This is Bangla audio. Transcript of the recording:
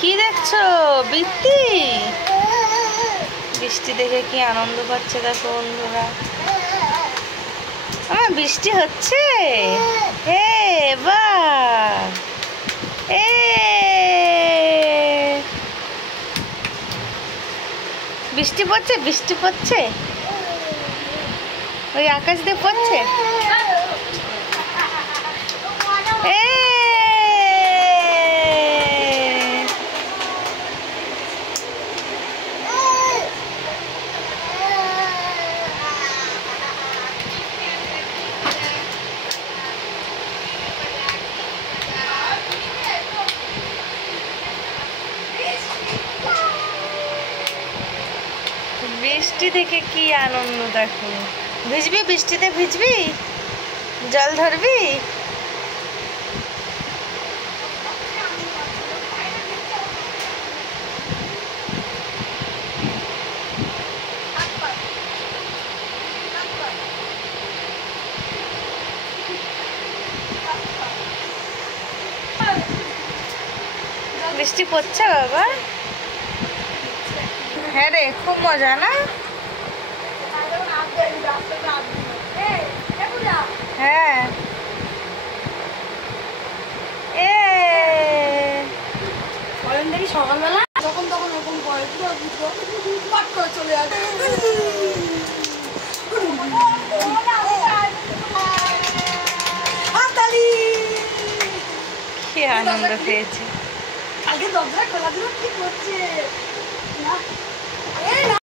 কি দেখছো? বৃষ্টি? বৃষ্টি দেখে কি আনন্দ পাচ্ছে দেখো বন্ধুরা। বৃষ্টি হচ্ছে। বৃষ্টি পড়ছে, বৃষ্টি পড়ছে, ওই আকাশ দিয়ে পড়ছে। বৃষ্টি থেকে কি আনন্দ দেখো। ভিজবি? বৃষ্টিতে ভিজবি? জল ধরবি? বৃষ্টি পড়ছে বাবা? হ্যাঁ রে, খুব মজা না? হ্যাঁ। সকালবেলা যখন তখন ওরকম করে চলে আসে। কি আনন্দ পেয়েছে। আগে দরজা খোলা দিল কি করছে না।